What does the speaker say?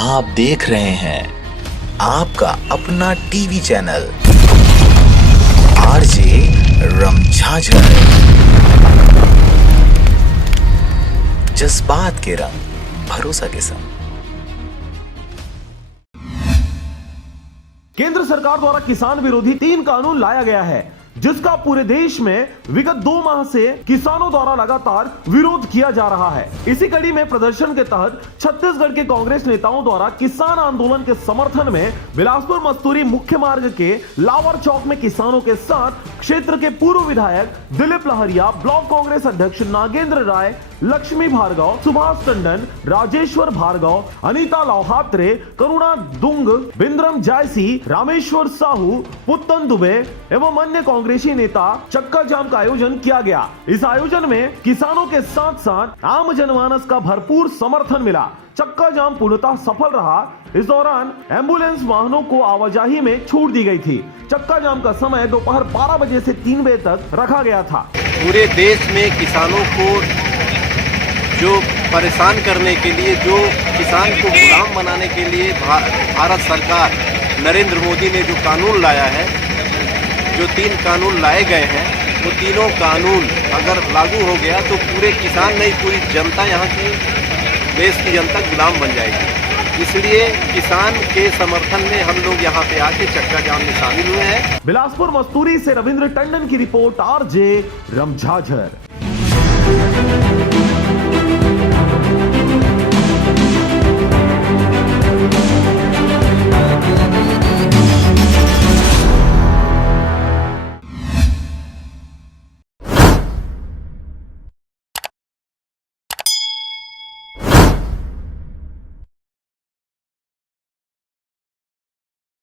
आप देख रहे हैं आपका अपना टीवी चैनल आरजे रमझाझर। जज्बात के रंग भरोसा के संग। केंद्र सरकार द्वारा किसान विरोधी 3 कानून लाया गया है, जिसका पूरे देश में विगत 2 माह से किसानों द्वारा लगातार विरोध किया जा रहा है। इसी कड़ी में प्रदर्शन के तहत छत्तीसगढ़ के कांग्रेस नेताओं द्वारा किसान आंदोलन के समर्थन में बिलासपुर मस्तूरी मुख्य मार्ग के लावर चौक में किसानों के साथ क्षेत्र के पूर्व विधायक दिलीप लहरिया, ब्लॉक कांग्रेस अध्यक्ष नागेंद्र राय, लक्ष्मी भार्गव, सुभाष टंडन, राजेश्वर भार्गव, अनीता लोहात्रे, करुणा दुंग, बिंद्रम जायसी, रामेश्वर साहू, पुत्तन दुबे एवं अन्य कांग्रेसी नेता चक्का जाम का आयोजन किया गया। इस आयोजन में किसानों के साथ साथ आम जनमानस का भरपूर समर्थन मिला। चक्का जाम पूर्णतः सफल रहा। इस दौरान एम्बुलेंस वाहनों को आवाजाही में छूट दी गई थी। चक्का जाम का समय दोपहर 12 बजे से 3 बजे तक रखा गया था। पूरे देश में किसानों को जो परेशान करने के लिए, जो किसान को गुलाम बनाने के लिए भारत सरकार नरेंद्र मोदी ने जो कानून लाया है, जो 3 कानून लाए गए हैं, वो तीनों कानून अगर लागू हो गया तो पूरे किसान नहीं, पूरी जनता, यहाँ की देश की जनता गुलाम बन जाएगी। इसलिए किसान के समर्थन में हम लोग यहाँ पे आके चक्का जाम में शामिल हुए हैं। बिलासपुर मस्तूरी से रविंद्र टंडन की रिपोर्ट, आरजे रमझाझर।